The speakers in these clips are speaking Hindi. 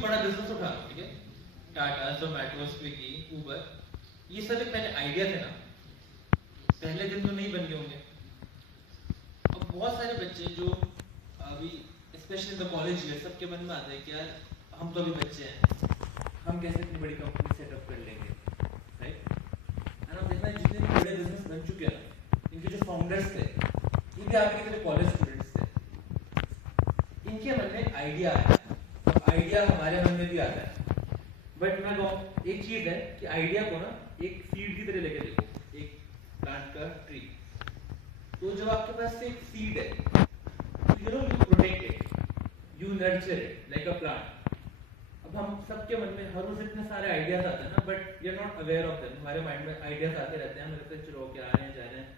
बड़ा बिजनेस उठा लो, ठीक है, टाटा, जोमैटो, स्विगी, उबर, ये सब एक पहले आइडिया थे ना, पहले दिन तो नहीं बन गए होंगे। अब बहुत सारे बच्चे जो अभी specially in the college year सबके मन में आता है कि यार हम तो अभी बच्चे हैं, हम कैसे इतनी बड़ी कंपनी सेटअप कर लेंगे, राइट। एंड अब देखना जितने भी बड़े बिजनेस बन चुके हैं ना, इनके जो फाउंडर्स थे ये भी आपके तरह कॉलेज स्टूडेंट्स थे। इनके मन में आइडिया आया, अब आइडिया हमारे मन में भी आता है, बट मैं कहूँ एक चीज है कि आइडिया को ना एक सीड की तरह लेके देखो, एक प्लांट का ट्री। तो जब आपके पास से एक सीड है, you know, you protect it, you nurture it like a plant. अब हम सबके मन में हर रोज इतने सारे आइडियाज आते हैं ना, but we are not aware of them. हमारे माइंड में आइडियाज आते रहते हैं, हमें लगता है चलो क्या आ रहे हैं जा रहे हैं।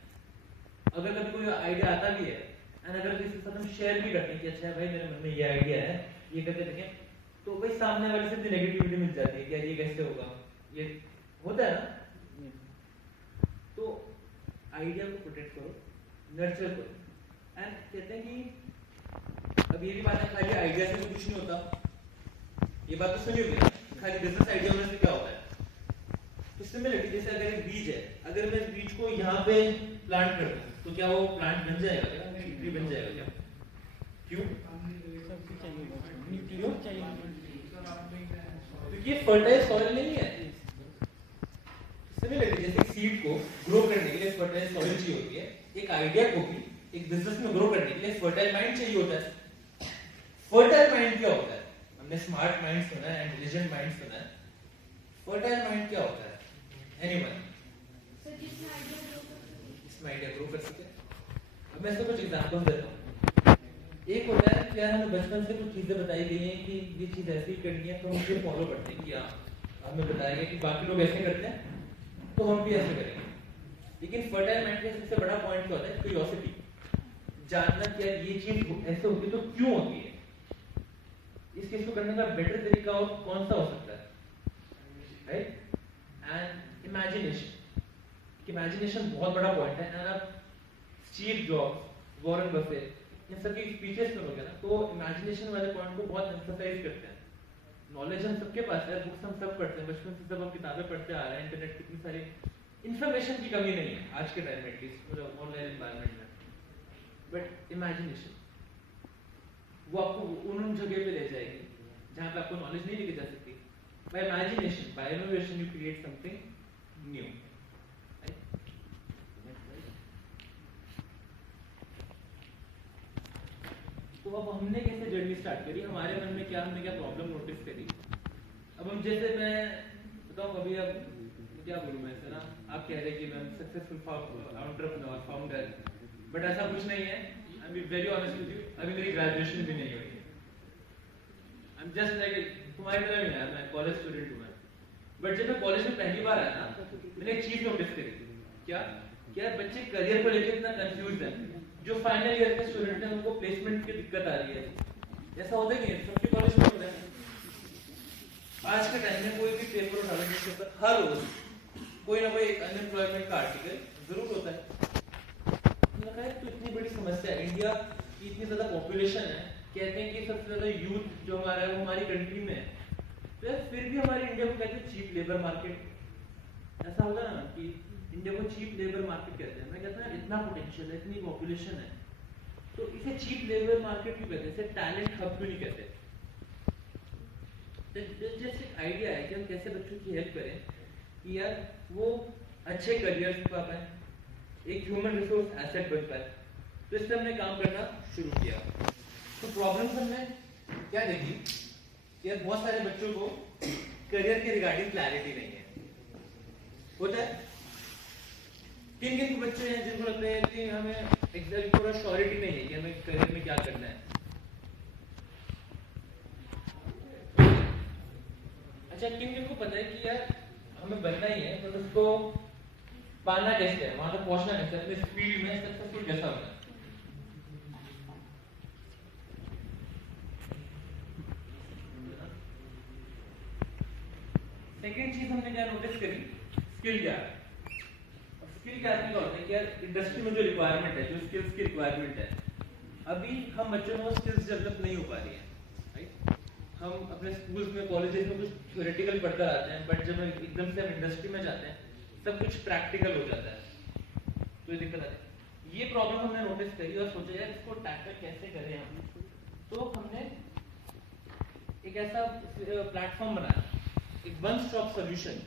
अगर कभी कोई आइडिया आता भी है एंड अगर किसी के साथ हम शेयर भी करते हैं कि अच्छा भाई मेरे मन में ये आइडिया है, ये करके देखें, तो भाई सामने वाले से नेगेटिविटी मिल जाती है कि यार ये कैसे होगा, ये होता है ना। तो आइडिया को प्रोटेक्ट करो, नर्चर करो। एंड कहते हैं कि अब ये भी बात है खाली आइडिया से तो कुछ नहीं होता, ये बात तो सुनी होगी, खाली बिजनेस आइडिया होने से क्या होता है। तो सिमिलरली जैसे अगर एक बीज है, अगर मैं इस बीज को यहाँ पे प्लांट कर दूं तो क्या वो प्लांट बन जाएगा, क्या ट्री बन जाएगा क्या? क्यों? क्योंकि ये फर्टाइल सॉइल नहीं है। सिमिलरली जैसे सीड को ग्रो करने के लिए फर्टाइल सॉइल चाहिए होती है, एक आइडिया को भी एक बिजनेस में ग्रो करने के लिए फर्टाइल माइंड चाहिए होता है। फर्टाइल माइंड क्या होता है? हमने स्मार्ट माइंड सुना है, इंटेलिजेंट माइंड सुना है। फर्टाइल माइंड क्या होता है? एनीवन? इसमें आइडिया ग्रो कर सके। अब मैं इसको कुछ एग्जांपल्स देता हूँ। एक होता है कि यार हमें बचपन से कुछ चीजें बताई गई हैं कि ये चीज ऐसी करनी है, तो हम उसे फॉलो करते हैं कि हाँ हमें बताया गया कि बाकी लोग ऐसे करते हैं तो हम भी ऐसे करेंगे। लेकिन फर्टाइल माइंड का सबसे बड़ा पॉइंट क्या होता है? क्यूरियोसिटी, जानना कि यार ये चीज ऐसे होती है तो क्यों होती है, इस चीज को करने का बेटर तरीका और कौन सा हो सकता है, राइट। एंड इमेजिनेशन बहुत बड़ा पॉइंट है। एंड आप स्टीव जॉब्स, वॉरेन बफेट, इन सब की स्पीचेस में होगा ना, तो इमेजिनेशन वाले पॉइंट को बहुत एम्फसाइज करते हैं। नॉलेज हम सबके पास है, बुक्स हम सब पढ़ते हैं, बचपन से सब हम किताबें पढ़ते आ रहे हैं, इंटरनेट कितनी सारी इंफॉर्मेशन की कमी नहीं है आज के टाइम में, एटलीस्ट मतलब ऑनलाइन एनवायरनमेंट में। बट इमेजिनेशन वो आपको उन जगह पे ले जाएगी जहाँ पे आपको नॉलेज नहीं लेके जा सकती। By imagination, by innovation you create something new. तो अब हमने कैसे जर्नी स्टार्ट करी, हमारे मन में क्या, हमने क्या प्रॉब्लम नोटिस करी। अब हम जैसे मैं बताऊं, अभी अब क्या बोलूं मैं ऐसे ना, आप कह रहे कि मैं सक्सेसफुल एंटरप्रेन्योर फाउंडर, बट ऐसा कुछ नहीं है। I am very honest with you, अभी मेरी ग्रेजुएशन भी नहीं हुई। आई एम जस्ट लाइक तुम्हारी तरह नहीं है, मैं कॉलेज स्टूडेंट हूं मैं। बट जब मैं कॉलेज में पहली बार आया ना, मैंने एक चीज नोटिस करी। क्या बच्चे करियर को लेकर इतना कंफ्यूज है। जो फाइनल ईयर के स्टूडेंट हैं उनको प्लेसमेंट की दिक्कत आ रही है। ऐसा होता ही है, सबके कॉलेज में होता है। आज के टाइम में कोई भी पेपर उठा लो जिसके ऊपर हर रोज कोई ना कोई एक अनएम्प्लॉयमेंट का आर्टिकल जरूर होता है। तो इतनी बड़ी समस्या है, इंडिया की इतनी ज्यादा पॉपुलेशन है, कहते हैं कि सबसे ज्यादा यूथ जो हमारा है वो हमारी कंट्री में है, तो यार फिर भी हमारे इंडिया को कहते हैं चीप लेबर मार्केट। ऐसा होगा ना कि इंडिया को चीप लेबर मार्केट कहते हैं। मैं कहता हूँ इतना पोटेंशियल है, इतनी पॉपुलेशन है, तो इसे चीप लेबर मार्केट क्यों कहते हैं, इसे टैलेंट हब क्यों नहीं कहते। जस्ट एक आइडिया है कि हम कैसे बच्चों की हेल्प करें कि यार वो अच्छे करियर पा पाए, एक ह्यूमन रिसोर्स एसेट बन पाए। तो इससे हमने काम करना शुरू किया। तो प्रॉब्लम्स हमने क्या देखी कि यार बहुत सारे बच्चों को करियर के रिगार्डिंग क्लैरिटी नहीं है। होता है किन किन बच्चे हैं जिनको लगता है कि हमें एग्जैक्ट पूरा श्योरिटी नहीं है कि हमें करियर में क्या करना है। अच्छा, किन किन को पता है कि यार हमें बनना ही है, पर उसको पाना कैसे है, वहां तक पहुंचना कैसे है, इस फील्ड में सक्सेसफुल कैसा होना है। सेकेंड चीज हमने क्या नोटिस करी, स्किल गैप। स्किल गैप क्या होता है कि यार इंडस्ट्री में जो रिक्वायरमेंट है, जो स्किल्स की रिक्वायरमेंट है, अभी हम बच्चों में वो स्किल्स डेवलप नहीं हो पा रही है, राइट। हम अपने स्कूल्स में कॉलेजेस में कुछ थ्योरेटिकल पढ़कर आते हैं, बट जब एकदम से हम इंडस्ट्री में जाते हैं सब कुछ प्रैक्टिकल हो जाता है, तो ये दिक्कत आती है। ये प्रॉब्लम हमने नोटिस करी और सोचा यार इसको टैकल कैसे करें हम। तो हमने एक ऐसा प्लेटफॉर्म बनाया, एक वन स्टॉप सोल्यूशन,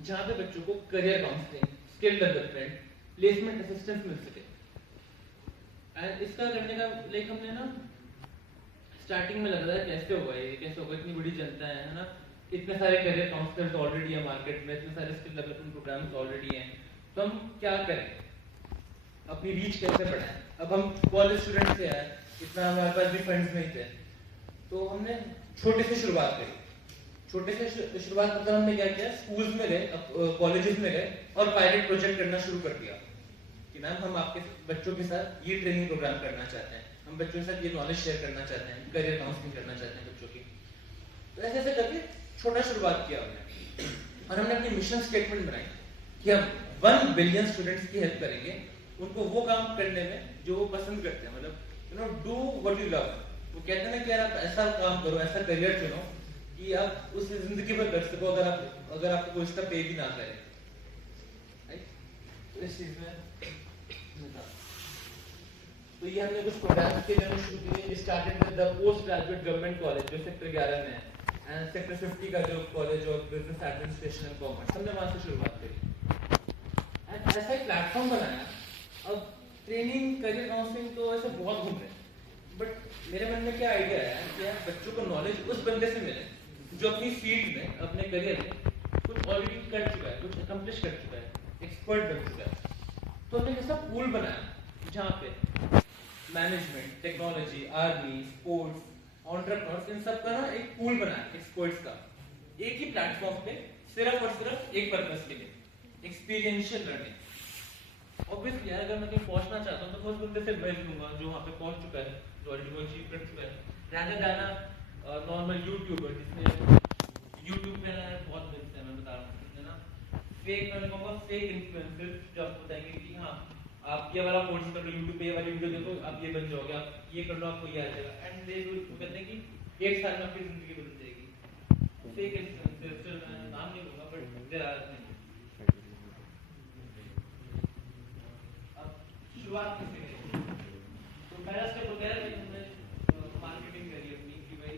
जहाँ पे बच्चों को career counselling, skill development, placement assistance मिल सके। एंड इसका करने का लाइक हमने ना स्टार्टिंग में लग रहा है कैसे होगा ये, कैसे होगा, इतनी बड़ी जनता है ना, इतने सारे करियर काउंसलर्स ऑलरेडी है मार्केट में, इतने सारे स्किल डेवलपमेंट प्रोग्राम्स ऑलरेडी हैं, तो हम क्या करें, अपनी रीच कैसे बढ़ाएं। अब हम कॉलेज स्टूडेंट से आए, इतना हमारे पास भी फंड्स नहीं थे, तो हमने छोटे से शुरुआत करी। छोटे से शुरुआत मतलब हमने क्या किया, स्कूल्स में गए, कॉलेजेस में गए और पायलट प्रोजेक्ट करना शुरू कर दिया कि मैम हम आपके बच्चों के साथ ये ट्रेनिंग प्रोग्राम करना चाहते हैं, हम बच्चों के साथ ये नॉलेज शेयर करना चाहते हैं, करियर काउंसलिंग करना चाहते हैं बच्चों की। तो ऐसे ऐसे करके छोटा शुरुआत किया हमने, और हमने अपनी मिशन स्टेटमेंट बनाई कि हम 1 बिलियन स्टूडेंट्स की हेल्प करेंगे, उनको वो काम करने में जो वो पसंद करते हैं, मतलब डू व्हाट यू लव। वो कहते हैं ना कि यार आप ऐसा काम करो, ऐसा करियर चुनो कि आप उस जिंदगी में कर सको, अगर आपको कोई इसका पे भी ना करे। तो इस चीज में तो ये हमने कुछ प्रोग्राम्स के लिए शुरू किए। Started with the post graduate government college जो सेक्टर 11 में है, एंड सेक्टर 50 का जो college of business administration and commerce, हमने वहां से शुरुआत करी एंड ऐसा एक प्लेटफॉर्म बनाया। अब ट्रेनिंग, करियर काउंसलिंग तो ऐसे बहुत घूम रहे हैं, बट मेरे मन में क्या आइडिया है कि यार बच्चों को नॉलेज उस बंदे से मिले जो अपनी फील्ड में, अपने करियर में कुछ ऑलरेडी कर चुका है, कुछ अकम्प्लिश कर चुका है, एक्सपर्ट बन चुका है। तो हमने ऐसा पूल बनाया जहाँ पे management, technology, army, sports, entrepreneurs, इन सब का ना एक पूल बनाया एक्सपर्ट्स का, एक ही प्लेटफॉर्म पे, सिर्फ और सिर्फ एक पर्पस के लिए, एक्सपीरियंशियल लर्निंग। ऑब्वियसली अगर मैं कहीं पहुंचना चाहता हूं तो मैं उस बंदे से मिल लूंगा जो वहां पे पहुंच चुका है, जो ऑलरेडी वो अचीव कर चुका है, rather than a normal YouTuber जिसने यूट्यूब पे ना बहुत मिलते हैं, मैं बता रहा हूँ, है ना, फेक, मैं कहूँगा फेक इन्फ्लुएंसर्स जो आपको बताएंगे कि हाँ आप ये वाला कोर्स कर लो, यूट्यूब पे ये वाली वीडियो देखो, आप ये बन जाओगे, आप ये कर लो, आपको ये आ जाएगा, एंड दे विल कहते हैं कि 1 साल में आपकी जिंदगी बदल जाएगी। फेक इन्फ्लुएंसर्स, मैं नाम नहीं लूंगा, बट देयर आर मेनी। अब शुरुआत कैसे करें? तो पहला स्टेप होता है कि हमने मार्केटिंग करी अपनी, कि भाई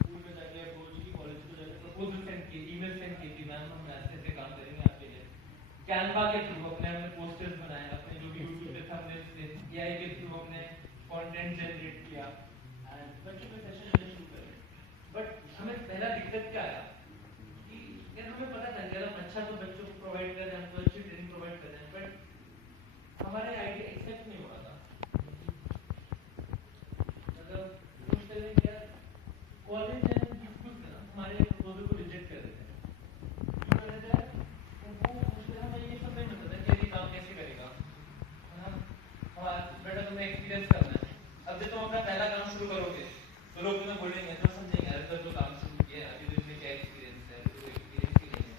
स्कूल में जाके अप्रोच की, कॉलेज में जाके प्रपोजल सेंड किए, ईमेल सेंड किए कि मैम हम ऐसे ऐसे काम करेंगे आपके लिए। कैनवा के थ्रू अपने हमने पोस्टर्स बनाए, अपने जो भी यूट्यूब पे थंबनेल्स थे, एआई के थ्रू हमने कंटेंट जनरेट किया एंड बच्चों के सेशन लेने शुरू करे। बट हमें पहला दिक्कत क्या आया कि यार हमें पता चल गया हम अच्छा तो बच्चों को प्रोवाइड कर रहे हैं, हम तो अच्छी ट्रेनिंग प्रोवाइड कर रहे हैं, बट हमारे आइडिया एक्सेप्ट नहीं हो रहा था। मतलब सोचते थे कि यार कॉलेज एंड स्कूल से ना हमारे प्रपोजल को रिजेक्ट कर देते हैं, बेटा तुम्हें एक्सपीरियंस करना है। अब जब तुम अपना पहला काम शुरू करोगे तो लोग तुम्हें बोलेंगे, तो समझेंगे यार तो जो काम शुरू किया अभी तो इसमें क्या एक्सपीरियंस है, अभी तो एक्सपीरियंस ही नहीं है,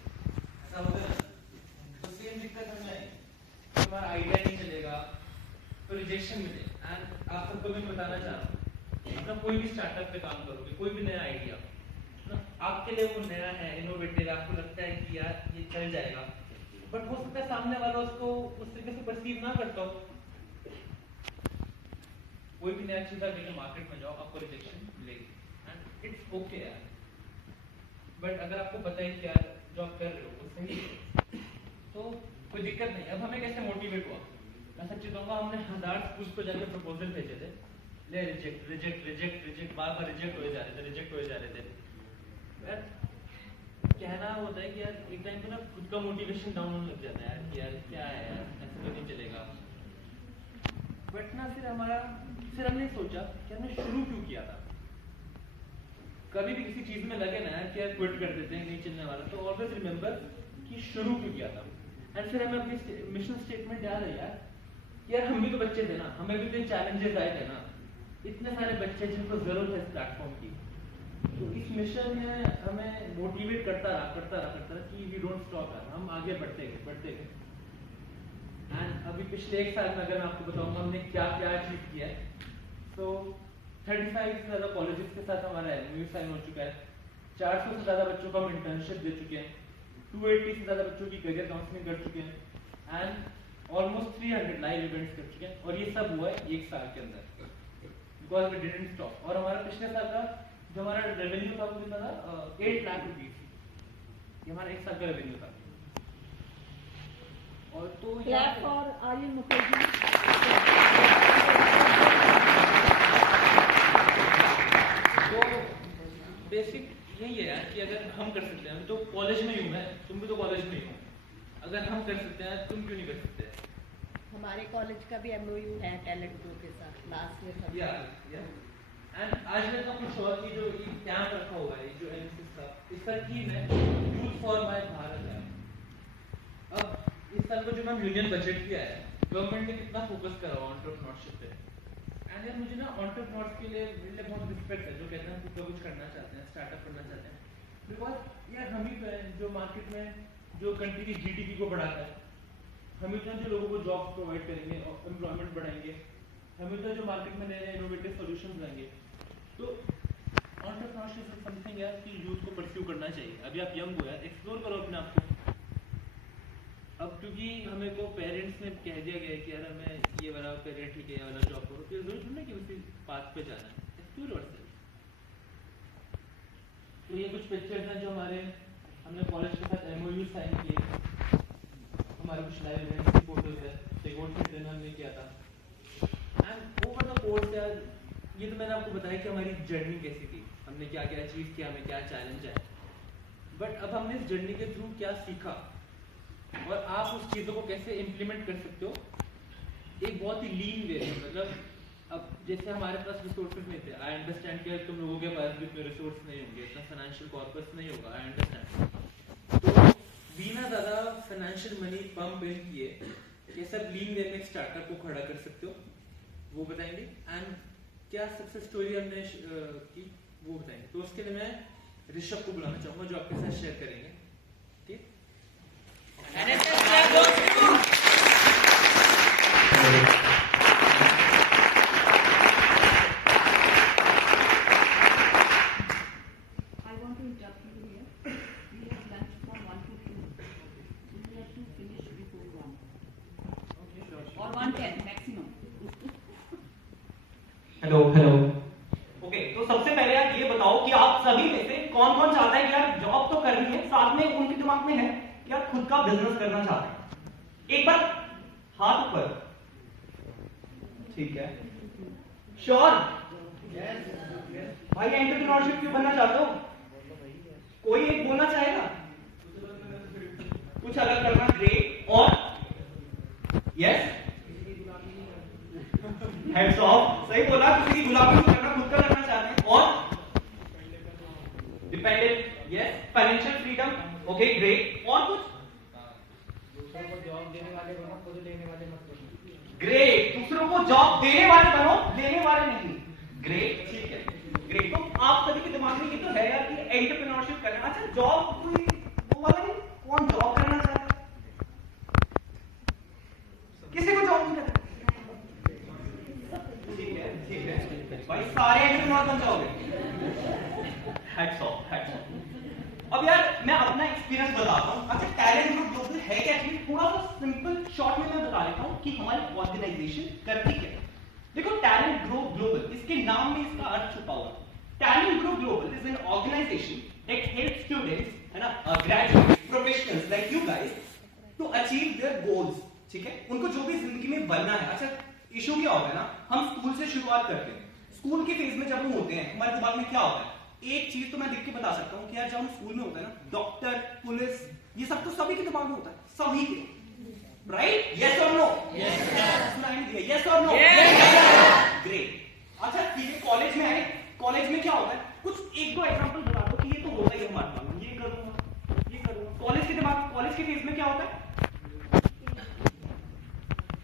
ऐसा होगा ना। तो सेम दिक्कत हमें आई, तुम्हारा आइडिया नहीं चलेगा तो रिजेक्शन मिले। एंड आप सबको मैं बताना चाह रहा हूँ, अपना कोई भी स्टार्टअप पे काम करोगे, कोई भी नया आइडिया आपके लिए वो नया है, इनोवेटिव, आपको लगता है कि यार ये चल जाएगा, बट हो सकता है सामने वाला उसको उस तरीके से परसीव ना करता हो। कोई भी नया चीज लेके मार्केट में जाओ, आपको रिजेक्शन मिलेगी एंड इट्स ओके यार। बट अगर आपको पता है कि यार जो आप कर रहे हो वो सही है तो कोई दिक्कत नहीं। अब हमें कैसे मोटिवेट हुआ, मैं सच्ची कहूंगा, हमने 1000 स्कूल्स को जाकर प्रपोजल भेजे थे, ले रिजेक्ट रिजेक्ट रिजेक्ट रिजेक्ट, बार बार रिजेक्ट हो जा रहे थे, रिजेक्ट हो जा रहे थे। यार कहना होता है कि यार एक टाइम पे ना खुद का मोटिवेशन डाउन होने लग जाता है यार कि यार क्या है यार, ऐसे तो नहीं चलेगा। बट ना फिर हमने सोचा कि हमने शुरू क्यों किया था। कभी भी किसी चीज में लगे ना कि यार क्विट कर देते हैं, नहीं चलने वाला, तो ऑलवेज रिमेंबर कि शुरू क्यों किया था। एंड फिर हमें अपनी मिशन स्टेटमेंट याद है यार हम भी तो बच्चे थे ना, हमें भी तो चैलेंजेस आए थे ना, इतने सारे बच्चे जिनको जरूरत है इस प्लेटफॉर्म की। तो इस मिशन में हमें मोटिवेट करता रहा कि वी डोंट स्टॉप, हम आगे बढ़ते गए। एंड अभी पिछले 1 साल में अगर मैं आपको बताऊंगा हमने क्या क्या अचीव किया है, तो 35 से ज़्यादा कॉलेजेस के साथ हमारा एमओयू साइन हो चुका है, 400 से ज़्यादा बच्चों को हम इंटर्नशिप दे चुके हैं, 280 से ज़्यादा बच्चों की करियर काउंसलिंग कर चुके हैं, एंड ऑलमोस्ट 300 लाइव इवेंट्स कर चुके हैं। और ये सब हुआ है एक साल के अंदर, बिकॉज वी डिडंट स्टॉप। और हमारा पिछले साल का जो हमारा रेवेन्यू था वो कितना था, 8 लाख रुपीज, ये हमारा एक साल का रेवेन्यू था। और तो क्लैप फॉर आर्यन मुखर्जी। तो बेसिक यही है यार कि अगर हम कर सकते हैं, तो कॉलेज में ही हूँ मैं, तुम भी तो कॉलेज में ही हो, अगर हम कर सकते हैं तुम क्यों नहीं कर सकते? हमारे कॉलेज का भी एमओयू है टैलेंट ग्रो के साथ, लास्ट ईयर। एंड आज मैं तो कुछ और की जो ये कैंप रखा हुआ है, जो एनएसएस का, इसका थीम है यूथ फॉर माय भारत है। अब इस साल को जो हम यूनियन बजट किया है, गवर्नमेंट ने कितना फोकस करा हुआ एंटरप्रेन्योरशिप पे। एंड यार मुझे ना एंटरप्रेन्योर्स के लिए मेरे लिए बहुत रिस्पेक्ट है, जो कहते हैं खुद का कुछ करना चाहते हैं, स्टार्टअप करना चाहते हैं, बिकॉज यार हम ही तो हैं जो मार्केट में जो कंट्री की जीडीपी को बढ़ाता है, हम ही तो हैं जो लोगों को जॉब्स प्रोवाइड करेंगे और एम्प्लॉयमेंट बढ़ाएंगे, हम ही तो जो मार्केट में नए नए इनोवेटिव सॉल्यूशंस लाएंगे। तो एंटरप्रेन्योरशिप इज समथिंग यार कि यूथ को परस्यू करना चाहिए। अभी आप यंग हो यार, एक्सप्लोर करो अपने आप को। अब क्योंकि हमें को पेरेंट्स ने कह दिया गया है कि यार हमें ये वाला करियर ठीक है, ये वाला जॉब करो, तो जरूरी थोड़ी ना कि उसी पाथ पे जाना है। Explore yourself. तो ये कुछ पिक्चर्स हैं जो हमने कॉलेज के साथ एमओयू साइन किए, हमारे कुछ लाइव इवेंट्स की फोटोज है, टेगोर के दिन हमने किया था। एंड ओवर द कोर्स यार, ये तो मैंने आपको बताया कि हमारी जर्नी कैसी थी, हमने क्या क्या अचीव किया, हमें क्या चैलेंज है, बट अब हमने इस जर्नी के थ्रू क्या सीखा और आप उस चीज़ों को कैसे इम्प्लीमेंट कर सकते हो एक बहुत ही लीन वे में। मतलब अब जैसे हमारे पास रिसोर्सेज नहीं थे, आई अंडरस्टैंड कि तुम लोगों के पास भी इतने रिसोर्स नहीं होंगे, इतना फाइनेंशियल कॉर्पस नहीं होगा, आई अंडरस्टैंड। तो बिना ज़्यादा फाइनेंशियल मनी पंप इन किए कैसे लीन वे में एक स्टार्टअप को खड़ा कर सकते हो, वो बताएंगे। एंड क्या सक्सेस स्टोरी हमने की, वो बताएंगे। तो उसके लिए मैं ऋषभ को बुलाना चाहूँगा जो आपके साथ शेयर करेंगे। ठीक, हेलो हेलो। ओके, तो सबसे पहले आप ये बताओ कि आप सभी में से कौन कौन चाहता है कि यार जॉब तो करनी है, साथ में उनके दिमाग में है कि यार खुद का बिजनेस करना चाहते हैं? एक बार हाथ ऊपर। ठीक है, श्योर? भाई एंटरप्रेन्योरशिप क्यों बनना चाहते हो? कोई एक बोलना चाहेगा? कुछ अलग करना, ग्रेट। और यस, हेड्स ऑफ, सही बोला, किसी की गुलामी नहीं करना, खुद का करना चाहते हैं। और dependent, yes, financial freedom, okay great. और कुछ? दूसरों को जॉब देने वाले बनो, खुद लेने वाले मत बनो। ग्रेट, दूसरों को जॉब देने वाले बनो, लेने वाले नहीं। ग्रेट, ठीक है, ग्रेट। तो आप सभी के दिमाग में ये तो है यार कि एंटरप्रेन्योरशिप करना। अच्छा, जॉब कोई वो वाला नहीं, कौन जॉब करना चाहता है? किसी को जॉब नहीं करना? ठीक है भाई, सारे एंटरप्रेन्योर बन जाओगे। Hats off, hats off. अब यार मैं अपना एक्सपीरियंस बताता हूँ। अच्छा, टैलेंट ग्रो ग्लोबल है क्या चीज, थोड़ा सा सिंपल शॉर्ट में मैं बता देता हूँ कि हमारी ऑर्गेनाइजेशन करती क्या है। देखो, टैलेंट ग्रो ग्लोबल, इसके नाम में इसका अर्थ छुपा हुआ है। Talent grow global is an organisation that helps students, है ना, graduates, professionals like you guys to achieve their goals. ठीक है, उनको जो भी जिंदगी में बनना है। अच्छा, इशू क्या होता है ना, हम स्कूल से शुरुआत करते हैं। स्कूल के फेज में जब हम होते हैं, हमारे दिमाग में क्या होता है? एक चीज तो मैं देख के बता सकता हूँ कि यार जब हम स्कूल में होते हैं ना, डॉक्टर, पुलिस, ये सब तो सभी के दिमाग में होता है, सभी के, राइट? यस और नो? सुनाई नहीं दिया, यस और नो? ग्रेट। अच्छा ठीक है, कॉलेज में आए, कॉलेज में क्या होता है? कुछ एक दो एग्जांपल बता दो कि ये तो होता ही है हमारे पास, ये करूंगा, ये करूंगा। कॉलेज के दिमाग, कॉलेज के फेज में क्या होता है?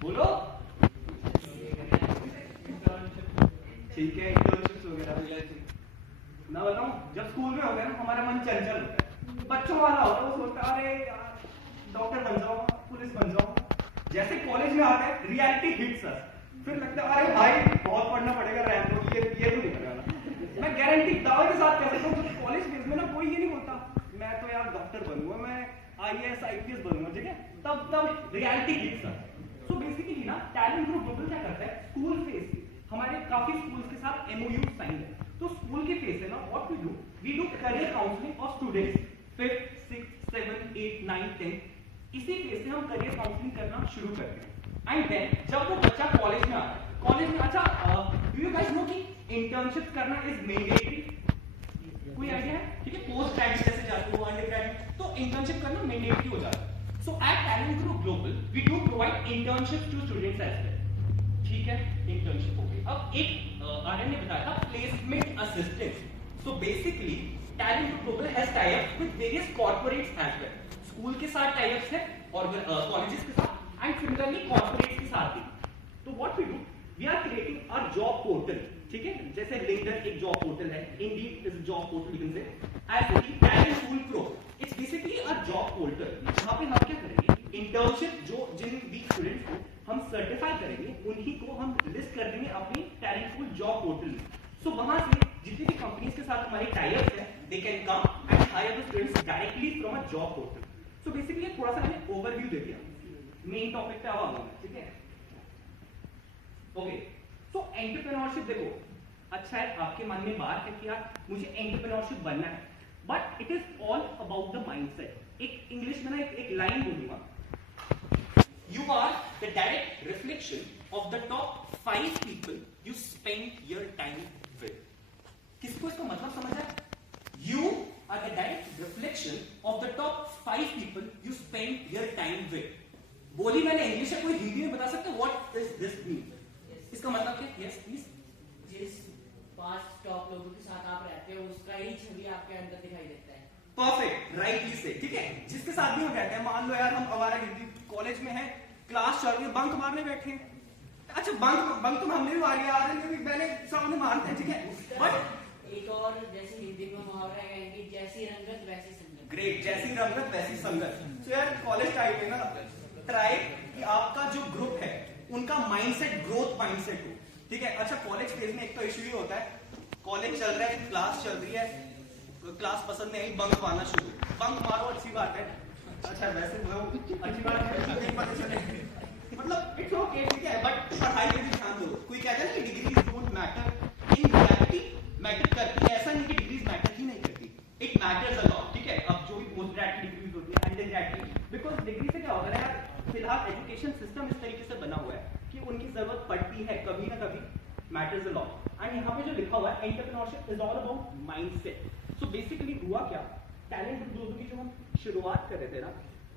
बोलो। ठीक है, इंटर्नशिप्स वगैरह ना बताऊं। जब स्कूल में होता है ना, हमारा मन चंचल होता है, बच्चों वाला होता है, वो सोचता है अरे डॉक्टर बन जाऊंगा, पुलिस बन जाऊंगा। जैसे कॉलेज में आता है, रियलिटी हिट्स अस फिर लगता है अरे भाई बहुत पढ़ना पड़ेगा, रैंक तो ये तो नहीं पड़ेगा। मैं गारंटी दावे के साथ कह सकता हूँ कॉलेज फेज में ना कोई ये नहीं बोलता मैं तो यार डॉक्टर बनूंगा, मैं IAS IPS बनूंगा, ठीक है, तब रियलिटी किक्स आती है। सो बेसिकली ना टैलेंट ग्रुप ग्लोबल क्या करता है, स्कूल फेज से हमारे काफी स्कूल्स के साथ MOU साइन है। तो स्कूल के फेज से ना what we do career counselling of students 5th 6th 7th 8th 9th 10th। इसी फेज से हम करियर काउंसलिंग करना शुरू करते हैं। एंड देन जब वो बच्चा कॉलेज में आता है, कॉलेज में अच्छा डू यू गाइस नो कि इंटर्नशिप करना इज मैंडेटरी? कोई आइडिया है? ठीक है, पोस्ट ग्रेजुएट जैसे जाते हो अंडर ग्रेजुएट तो इंटर्नशिप करना मैंडेटरी हो जाता है। So at talent group global we do provide internship to students as well. ठीक है, इंटर्नशिप हो गई। अब एक आर्यन ने बताया था placement assistance. So basically talent group global has tie up with various corporates as well. School के साथ टाई अप्स है और कॉलेजेस के साथ एंड सिमिलरली कॉर्पोरेट्स के साथ भी। तो what we do, we are creating a job portal. ठीक है, जैसे लिंक्डइन एक जॉब पोर्टल है, Indeed is job portal, you can say as talent pool pro. It's basically a job portal जहां पे हम क्या करेंगे, इंटर्नशिप जो जिन भी स्टूडेंट्स को हम सर्टिफाई करेंगे उन्हीं को हम लिस्ट कर देंगे अपनी टैलेंट पूल जॉब पोर्टल में। सो वहां से जितनी भी कंपनीज के साथ हमारे टाई अप्स है, they can come and hire the students directly from a job portal. So basically थोड़ा सा मैंने ओवरव्यू दे दिया, मेन टॉपिक पे आवा मैं, ठीक है। ओके, सो एंटरप्रेन्योरशिप देखो, अच्छा है आपके मन में बात है कि यार मुझे एंटरप्रेन्योरशिप बनना है, but it is all about the mindset. एक इंग्लिश में ना एक लाइन बोलूंगा, you are the direct reflection of the top 5 people you spend your time with। किसको इसका मतलब समझ आया? You are the direct reflection of the top 5 people you spend your time with। बोली मैंने इंग्लिश है, कोई हिंदी में बता सकते हैं what does this mean? इसका मतलब क्या? Yes please। जिस 5 टॉप लोगों के साथ आप रहते हो उसका ही छवि आपके अंदर दिखाई देता है। परफेक्ट, राइटली से, ठीक है। जिसके साथ भी हम रहते हैं, मान लो यार हम हमारा हिंदी कॉलेज में है, क्लास चल रही है, बंक मारने बैठे हैं। अच्छा बंक तो हमने भी मारी, आ रहे हैं पहले सामने मारते हैं, ठीक है। बट एक और जैसे हिंदी में मुहावरा है कि जैसी रंगत वैसी संगत। ग्रेट, जैसी रंगत वैसी संगत। तो यार कॉलेज टाइम में ना ट्राई कि आपका जो ग्रुप है उनका माइंडसेट ग्रोथ माइंडसेट हो, ठीक है। अच्छा कॉलेज फेज में एक तो इशू ही होता है, कॉलेज चल रहा है, क्लास चल रही है, क्लास पसंद नहीं आई, बंक मारना शुरू। बंक मारो, अच्छी बात है, अच्छा वैसे अच्छी बात है, नहीं पता चले, मतलब इट्स ओके, ठीक है, बट पढ़ाई पे भी ध्यान दो। कोई कहता है ना कि degrees don't matter, in reality matter करती है। ऐसा नहीं कि डिग्रीज मैटर ही नहीं करती, इट मैटर्स अ लॉट, ठीक है। अब जो भी पोस्ट ग्रेड की डिग्रीज होती है, अंडर ग्रेड की, बिकॉज डिग्री से क्या होता है यार, फिलहाल एजुकेशन सिस्टम इस तरीके से बना हुआ है कि उनकी जरूरत पड़ती है कभी ना कभी, मैटर्स अ लॉट। एंड यहाँ पे जो लिखा हुआ है entrepreneurship is all about mindset. So basically हुआ क्या, टैलेंट ग्लोबल की जो हम शुरुआत कर रहे थे ना,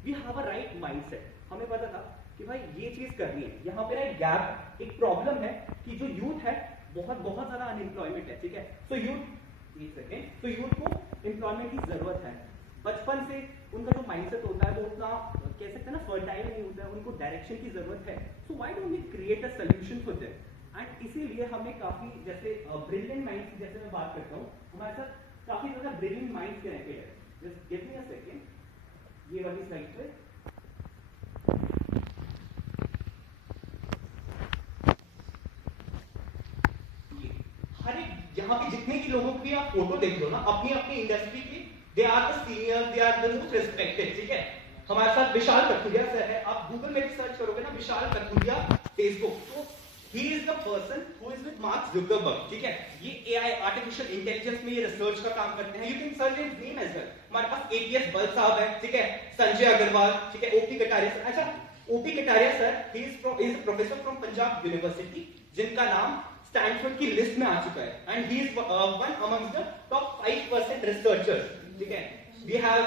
we have a right mindset. हमें पता था कि भाई ये चीज करनी है। यहाँ पे ना एक गैप, एक प्रॉब्लम है कि जो यूथ है बहुत ज्यादा अनएम्प्लॉयमेंट है, ठीक है। सो यूथ को एम्प्लॉयमेंट की जरूरत है। बचपन से उनका जो माइंडसेट होता है वो उतना कह सकते हैं ना फर्टाइल नहीं होता है, उनको डायरेक्शन की जरूरत है। So why don't we create a solution for them? And इसीलिए हमें काफी जैसे ब्रिलियंट माइंड्स, जैसे मैं बात करता हूँ, हमारे साथ काफी ज्यादा ब्रिलियंट माइंड्स कनेक्टेड है। Just give me a second, ये वाली स्लाइड पे हर एक यहाँ पे जितने भी लोगों की आप फोटो देख लो ना अपनी अपनी इंडस्ट्री की, they are the senior, they are the most respected, ठीक है। हमारे साथ विशाल कथुरिया सर है, आप गूगल में भी सर्च करोगे ना विशाल कथुरिया फेसबुक, तो he is the person who is with Mark Zuckerberg, ठीक है। ये AI आर्टिफिशियल इंटेलिजेंस में ये रिसर्च का काम करते हैं। You can search his name as well। हमारे पास APS बल साहब है, ठीक है, संजय अग्रवाल, ठीक है, OP कटारिया सर। अच्छा OP Kataria sir, he is a professor from Punjab University, जिनका नाम स्टैनफोर्ड की लिस्ट में आ चुका है, and he is one amongst the top 5% researchers, ठीक है। We have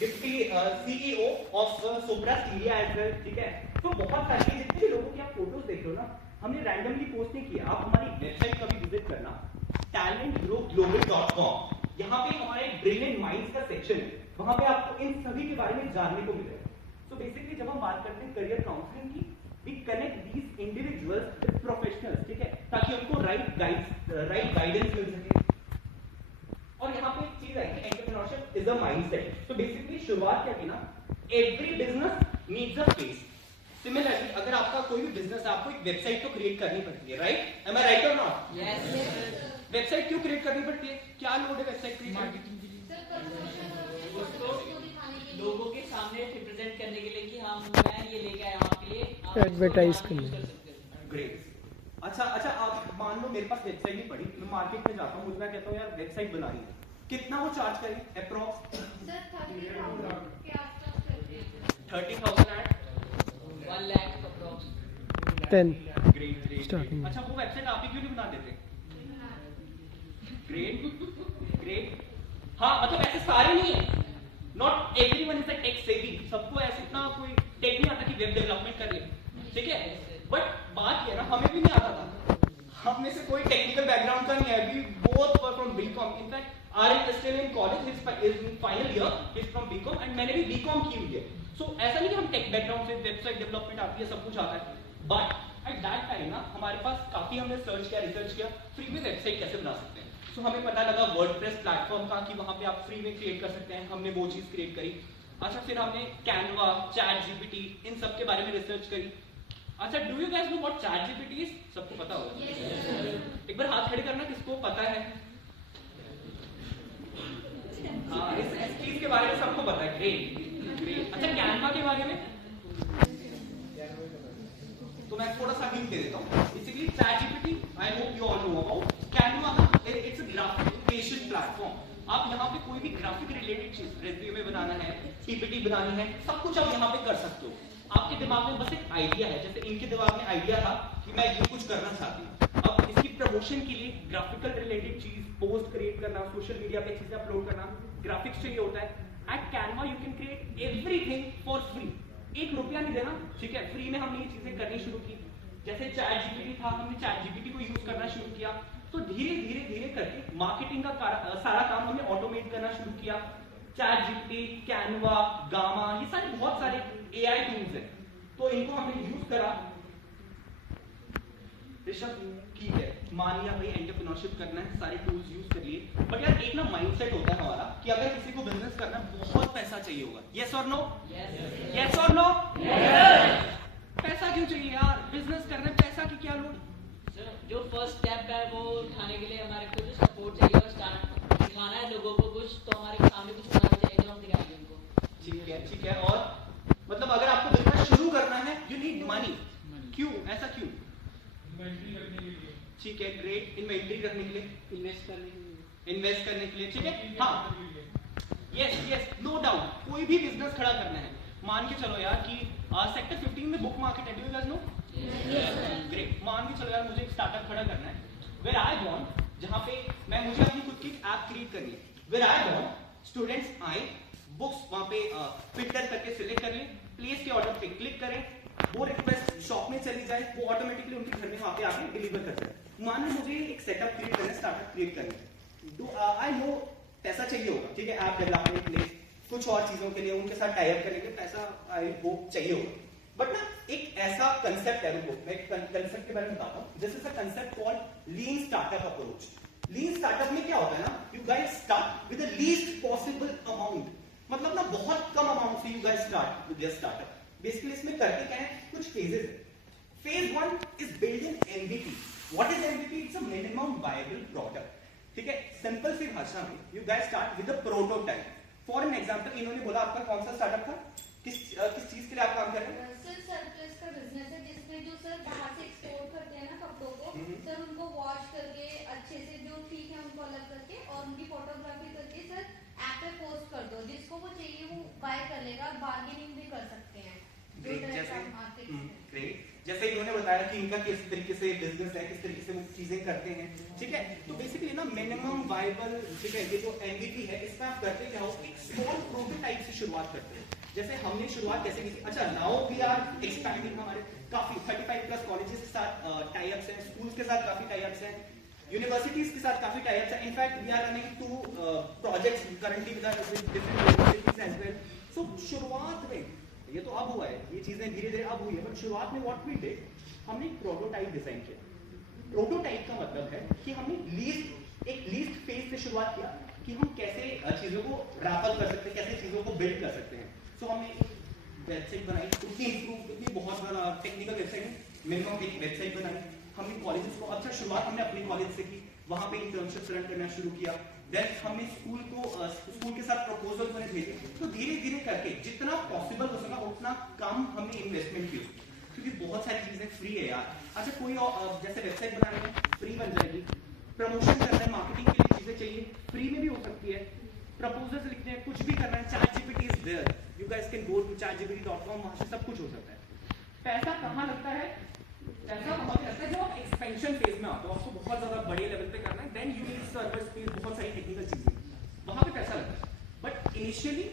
basically CEO of Sopra Steria as well, ठीक है। तो बहुत सारे जितने भी लोगों की आप फोटोज देख रहे हो ना, हमने रैंडमली पोस्ट नहीं किया। आप हमारी वेबसाइट का भी विजिट करना, talentgrowglobal.com। यहाँ पे हमारा एक ब्रिलियंट माइंड्स का सेक्शन है, वहां पे आपको इन सभी के बारे में जानने को मिलेगा। सो बेसिकली जब हम बात करते हैं करियर काउंसलिंग की, we connect these individuals with professionals, ठीक है, ताकि उनको राइट गाइडेंस मिल सके। और यहाँ पे एक चीज है कि entrepreneurship is a mindset. So basically शुरुआत क्या की ना, every business needs a face, similarly अगर आपका कोई भी बिजनेस है, आपको एक वेबसाइट तो क्रिएट करनी पड़ती है, राइट? एम आई राइट और नॉट? यस। वेबसाइट क्यों क्रिएट करनी पड़ती है? क्या लोड है वेबसाइट क्रिएट करने के लिए? लोगों के सामने रिप्रेजेंट करने के लिए कि हाँ मैं ये लेके आया हूँ आपके लिए, आप Advertise इसको करने। use कर सकते हो। ग्रेट। अच्छा, आप मान लो मेरे पास वेबसाइट नहीं पड़ी, मैं मार्केट में जाता हूँ, मुझे मैं कहता हूँ यार वेबसाइट बनानी है, कितना वो चार्ज करें approx? 30,000 at 1 lakh approx। 10 great. Starting. अच्छा, वो वेबसाइट आप ही क्यों नहीं बना देते? ग्रेट। हाँ, मतलब ऐसे सारे नहीं है, not everyone is a tech savvy, सबको ऐसे इतना कोई टेक नहीं आता कि वेब डेवलपमेंट कर ले, ठीक है? बट बात ये है ना, हमें भी नहीं आता था, हम में से कोई टेक्निकल बैकग्राउंड का नहीं है, we both were from BCom, in fact R is still in college, is in final year, is from BCom and मैंने भी बीकॉम की हुई है। सो ऐसा नहीं कि हम टेक बैकग्राउंड से, वेबसाइट डेवलपमेंट आती है, सब कुछ आता है, बट एट दैट टाइम ना हमारे पास काफी हमने रिसर्च किया फ्री में वेबसाइट कैसे बना सकते हैं। सो हमें पता लगा वर्डप्रेस प्लेटफॉर्म का कि वहां पे आप फ्री में क्रिएट कर सकते हैं, हमने वो चीज क्रिएट करी। अच्छा, फिर हमने कैनवा, चैट जीपीटी, इन सब के बारे में रिसर्च करी। अच्छा, do you guys know what chat GPT is? सबको पता होगा? एक बार हाथ खड़े करना किसको पता है। हाँ, इस चीज के बारे में सबको पता है, ग्रेट। अच्छा, कैनवा के बारे में तो मैं थोड़ा सा हिंट दे देता हूँ। Basically chat GPT, I hope you all know about Canva, it's a graphical platform. आप यहाँ पे कोई भी ग्राफिक रिलेटेड चीज, रेज्यूमे बनाना है, पीपीटी बनानी है, सब कुछ आप यहाँ पे कर सकते हो। आपके दिमाग में बस एक आइडिया है, जैसे इनके दिमाग में आइडिया था कि मैं ये कुछ करना चाहती हूँ, अब इसकी प्रमोशन के लिए ग्राफिकल रिलेटेड चीज, पोस्ट क्रिएट करना, सोशल मीडिया पे चीजें अपलोड करना, ग्राफिक्स चाहिए होता है। At Canva you can create everything for free, 1 रुपया नहीं देना, ठीक है? फ्री में हमने ये चीजें करनी शुरू की। जैसे चैट जीपीटी था, हमने चैट जीपीटी को यूज करना शुरू किया, तो धीरे करके मार्केटिंग का सारा काम हमने ऑटोमेट करना शुरू किया। चैट जीपीटी, कैनवा, गामा, ये सारे बहुत सारे एआई टूल्स हैं, तो इनको हमने यूज करा। ऋषभ, ठीक है, मान लिया भाई एंटरप्रेन्योरशिप करना है, सारे टूल्स यूज कर लिए, बट यार एक ना माइंडसेट होता है हमारा कि अगर किसी को बिजनेस करना है, बहुत पैसा चाहिए होगा। यस और नो? यस और नो? पैसा क्यों चाहिए यार? बिजनेस करना है, पैसा की क्या लोड? सर, जो फर्स्ट स्टेप है वो उठाने के लिए हमारे को जो सपोर्ट चाहिए और स्टार्ट दिखाना है लोगों को कुछ, तो हमारे सामने कुछ बनाना चाहिए जो हम दिखाएंगे उनको। ठीक है। और मतलब अगर आपको बिजनेस शुरू करना है, यू नीड मनी। क्यों? ऐसा क्यों? ठीक है, ग्रेट। इन्वेंटरी रखने के लिए, इन्वेस्ट करने के लिए, ठीक है। हाँ, यस, नो डाउट। कोई भी बिजनेस खड़ा करना है, मान के चलो यार कि सेक्टर 15 में बुक मार्केट है, do you guys know? Great. मान के चलो यार मुझे एक स्टार्टअप खड़ा करना है, वेयर आई वांट, जहां पे मुझे अपनी खुद की ऐप क्रिएट करनी है, वेयर आई वांट स्टूडेंट्स आए, बुक्स वहां पे फिल्टर करके सिलेक्ट कर लें, प्लेस के ऑर्डर पे क्लिक करें, वो रिक्वेस्ट शॉप में चली जाए, वो ऑटोमेटिकली उनके घर में वहां पे आके डिलीवर कर जाए। मान लो मुझे एक सेटअप क्रिएट करना है, स्टार्टअप क्रिएट करना है, तो आई नो पैसा चाहिए होगा, ठीक है? ऐप डेवलपमेंट के लिए, कुछ और चीजों के लिए उनके साथ टाई अप करने के लिए पैसा आई होप चाहिए होगा। बट ना एक ऐसा कंसेप्ट है, रुको मैं कंसेप्ट के बारे में बताता हूँ। This is a concept called lean startup approach. Lean startup में क्या होता है ना, you guys start with the least possible amount, मतलब ना बहुत कम अमाउंट से you guys start with your startup. Basically इसमें करते क्या है, कुछ फेजेस है। Phase 1 is building MVP. What is MVP? It's a minimum viable product, ठीक है? सिंपल सी भाषा में you guys start with a prototype. For an example, इन्होंने बोला आपका कौन सा स्टार्टअप था, किस चीज के लिए आप काम कर रहे हैं? सर सरप्लस का बिजनेस है, जिसमें जो सर बाहर से एक्सपोर्ट करते हैं ना कपड़ों को, सर उनको वॉश करके अच्छे से जो ठीक है उनको अलग करके और उनकी फोटोग्राफी करके सर ऐप पे पोस्ट कर दो, जिसको वो चाहिए वो बाय कर लेगा, बार्गेनिंग भी कर सकते हैं। जैसे इन्होंने बताया कि इनका किस तरीके से बिजनेस है, किस तरीके से वो चीजें करते हैं, ठीक है? तो बेसिकली ना मिनिमम वायबल, ठीक है, ये जो एमवीपी है, इसका आप करते क्या हो, एक स्मॉल प्रोटोटाइप से शुरुआत करते हैं। जैसे हमने शुरुआत कैसे की थी? अच्छा, नाउ वी आर एक्सपैंडिंग, हमारे काफी 35 प्लस कॉलेजेस के साथ टाई अप्स हैं, स्कूल्स के साथ काफी टाई अप्स हैं, यूनिवर्सिटीज के साथ काफी टाई अप्स हैं। In fact we are running 2 projects currently with different universities as well. So शुरुआत में ये तो अब हुआ है, ये चीजें धीरे धीरे अब हुई है, बट शुरुआत में व्हाट वी डिड, हमने एक प्रोटोटाइप डिजाइन किया। प्रोटोटाइप का मतलब है कि हमने एक लीस्ट फेज से शुरुआत किया कि हम कैसे चीजों को रैप अप कर सकते हैं, कैसे चीजों को बिल्ड कर सकते हैं। सो हमने वेबसाइट बनाई, उतनी इंप्रूव, उतनी बहुत ज़्यादा टेक्निकल वेबसाइट है, मिनिमम एक वेबसाइट बनाई हमने कॉलेजेस को। अच्छा शुरुआत हमने अपने कॉलेज से की, वहाँ पे इंटर्नशिप रन करना शुरू किया। देन हमने स्कूल के साथ प्रपोजल मैंने भेजे। तो धीरे धीरे करके जितना पॉसिबल हो सका उतना कम हमने इन्वेस्टमेंट की, क्योंकि बहुत सारी चीजें फ्री है यार। अच्छा कोई जैसे वेबसाइट बनाने में फ्री बन जाएगी, प्रमोशन करना है, मार्केटिंग के लिए चीजें चाहिए, फ्री में भी हो सकती है, प्रपोजल्स लिखने हैं, कुछ भी करना है, ChatGPT is there, you guys can go to chatgpt.com, वहां से सब कुछ हो सकता है। पैसा कहाँ लगता है? पैसा वहां पे लगता है जब आप एक्सपेंशन फेज में आते हो, आपको बहुत ज्यादा बड़े लेवल पे करना है, then you need server space, बहुत सारी टेक्निकल चीजें, वहां पे पैसा लगता है। But initially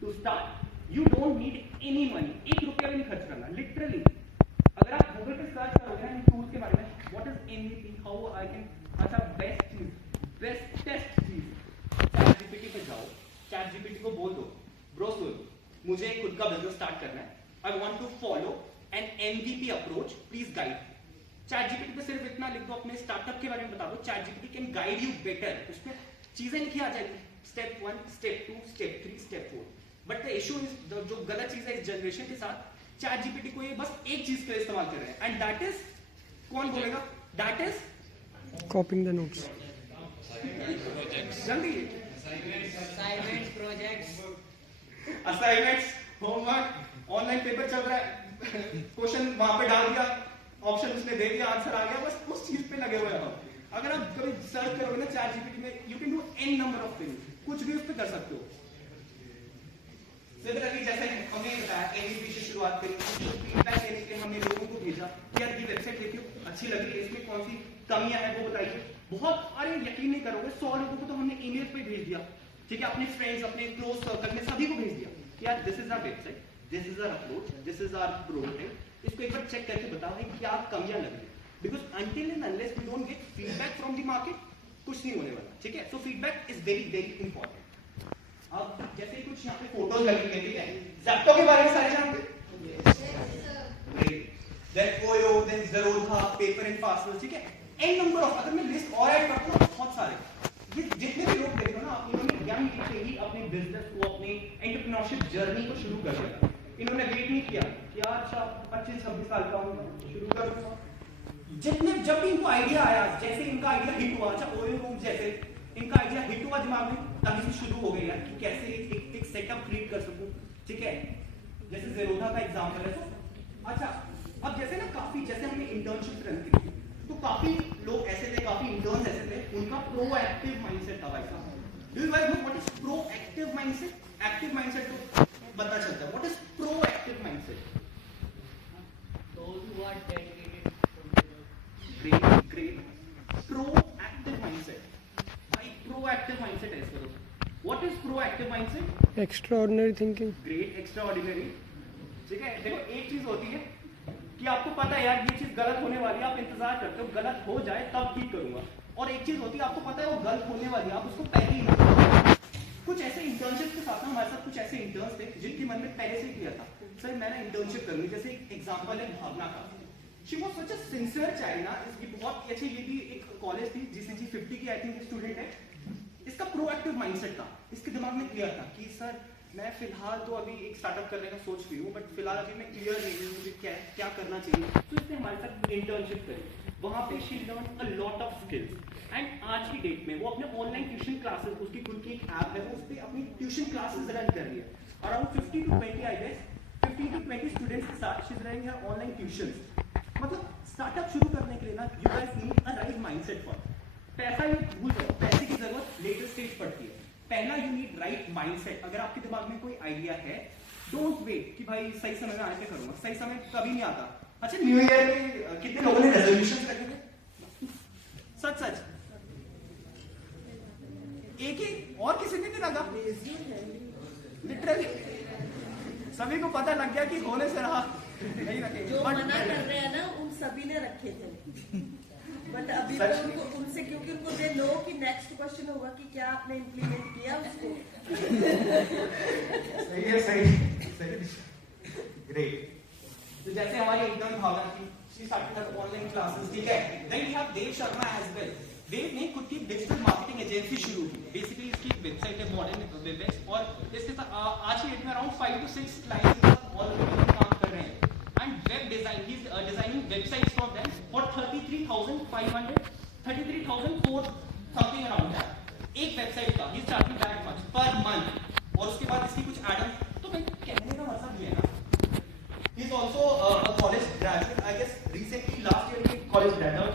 to start you don't need any money, 1 रुपया भी नहीं खर्च करना, लिटरली। अगर आप गूगल पे सर्च करोगे ना इन टूल्स के बारे में, what is MVP, how I can, अच्छा बेस्ट चीज, बेस्टेस्ट चीज, ChatGPT पे जाओ, ChatGPT को बोल दो, ब्रो मुझे खुद का बिजनेस स्टार्ट करना है, I want to follow an MVP approach, please guide. ChatGPT पे सिर्फ इतना लिख दो, अपने स्टार्टअप के बारे में बता दो, ChatGPT can guide you better. उसमें चीजें लिखी आ जाएगी, step 1, step 2, step 3, step 4। But the issue is, जो गलत चीज है इस जनरेशन के साथ, ChatGPT को ये बस एक चीज के लिए इस्तेमाल कर रहे हैं, एंड दैट इज, कौन बोलेगा? That is copying the notes. जल्दी assignment, projects, assignments, homework, online paper चल रहा है, क्वेश्चन वहां पे डाल दिया, ऑप्शन उसने दे दिया, आंसर आ गया, बस उस चीज पे लगे हुए हैं हम। अगर आप कभी सर्च करोगे ना ChatGPT में, you can do an number of things, कुछ भी उस पे कर सकते हो। सिमिलरली जैसे हमने बताया MVP से शुरुआत करी, फीडबैक देने के लिए हमने लोगों को भेजा कि यार ये वेबसाइट देखिए अच्छी लगी है, इसमें कौन सी कमियां हैं वो बताइए। बहुत, अरे यकीन नहीं करोगे, 100 लोगों को तो हमने ईमेल पे भेज दिया, ठीक है, अपने फ्रेंड्स, अपने क्लोज सर्कल में सभी को भेज दिया कि यार this is our website, this is our approach, this is our product, इसको एक बार चेक करके बताओ है क्या कमियां लग रही है, because until and unless we don't get feedback from the market, कुछ नहीं होने वाला, ठीक है। So feedback is very very important. अब जैसे कुछ यहाँ पे फोटोज लगी हुई है, ठीक है, ज़ेप्टो के बारे में सारे जानते हैं? Then Oyo, then Zerodha, paper and parcels, ठीक है, एन नंबर ऑफ, अगर मैं लिस्ट और ऐड करता हूँ बहुत सारे, ये जितने भी लोग देख रहे हो ना, आप इन्होंने यंग एज से ही अपने बिजनेस को, अपने एंटरप्रेन्योरशिप जर्नी को शुरू कर दिया। इन्होंने वेट नहीं किया कि यार अच्छा 25-26 साल का हूँ शुरू कर दूंगा। जितने, जब भी इनको आइडिया आया, जैसे इनका आइडिया हिट हुआ, अच्छा ओयो रूम जैसे इनका आइडिया हिट हुआ दिमाग में, तभी से शुरू हो गई यार कि कैसे एक सेटअप क्रिएट कर सकूं, ठीक है, जैसे ज़ेरोधा का एग्जांपल है। तो अच्छा अब जैसे ना काफी, जैसे हमने इंटर्नशिप रन की, तो काफी लोग ऐसे थे, काफी इंटर्न्स ऐसे थे, उनका प्रोएक्टिव माइंडसेट था भाई साहब। Do you guys know what is proactive mindset? Active mindset तो पता चलता है, what is proactive mindset? those who are dedicated from great great, proactive mindset भाई, प्रोएक्टिव माइंडसेट है इसका। What is proactive mindset? Extraordinary thinking. Great, extraordinary, ठीक है। देखो एक चीज होती है कि आपको पता है यार ये चीज गलत होने वाली है, आप इंतजार करते हो गलत हो जाए तब ठीक करूंगा, और एक चीज होती है आपको पता है वो गलत होने वाली है, आप उसको पहले ही। कुछ ऐसे इंटर्नशिप के साथ ना हमारे साथ कुछ ऐसे इंटर्न्स थे जिनके मन में पहले से ही क्लियर था, सर मैंने इंटर्नशिप करनी। जैसे एक एग्जांपल है भावना का, she was such a sincere child ना, इसकी बहुत अच्छी, ये भी एक कॉलेज थी जीसीजी 50 की आई थिंक स्टूडेंट है। इसका प्रोएक्टिव माइंडसेट था, इसके दिमाग में क्लियर था कि सर मैं फिलहाल तो अभी एक स्टार्टअप करने का सोच रही हूँ, बट फिलहाल अभी मैं क्लियर नहीं हूँ मुझे क्या करना चाहिए। तो इसने हमारे साथ इंटर्नशिप करी, वहाँ पे she learn a lot of skills, and आज की डेट में वो अपने ऑनलाइन ट्यूशन क्लासेस, उसकी खुद की एक ऐप है, वो उस पर अपनी ट्यूशन क्लासेस रन कर रही है। Around 15 to 20 I guess 15 to 20 students के साथ she is running her online tuitions. मतलब स्टार्टअप शुरू करने के लिए ना you guys need a right mindset for. पैसा ये भूल जाओ, पैसे की जरूरत लेटर स्टेज पड़ती है। पहला यू नीड राइट माइंडसेट। अगर आपके दिमाग में कोई आइडिया है, डोंट वेट कि भाई सही समय में आके करूंगा, सही समय कभी नहीं आता। अच्छा न्यू ईयर में कितने लोगों ने रेजोल्यूशंस रखे थे? सच सच एक ही, और किसी ने नहीं लगा, लिटरली सभी को पता लग गया कि होने से रहा नहीं रखे। जो मना कर रहे हैं ना उन सभी ने रखे थे, बट अभी तो उनको, उनसे क्योंकि उनको दे लो कि नेक्स्ट क्वेश्चन होगा कि क्या आपने इम्प्लीमेंट किया उसको। सही है, सही ग्रेट। तो जैसे हमारी इंटर्न भावना थी, she started her online classes, ठीक है। Then we have Dev Sharma as well. Dev ने खुद की डिजिटल मार्केटिंग एजेंसी शुरू की। बेसिकली इसकी वेबसाइट है मॉडर्न वेबएक्स, और इसके साथ आज की डेट में around 5 to 6 clients all over काम कर रहे हैं। And web design, he is designing websites for them for 33,400 something around that, एक वेबसाइट का ही charging that much per month. और उसके बाद इसकी कुछ एडम, तो भाई कहने का मतलब ये है ना, he is also a college graduate, I guess recently last year ही कॉलेज ग्रेजुएट